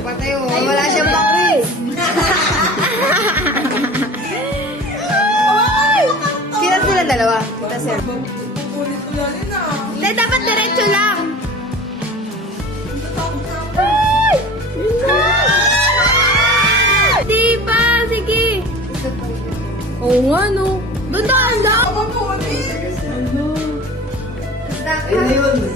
Patay mo. Wala siyang bakris. Kita sila dalawa. Kita sir. Ulit ko lang yun ah. Hindi, dapat diretso lang. Diba? Sige. Oo nga, no. Doon daw, ang daw. Ako ulit. Basta.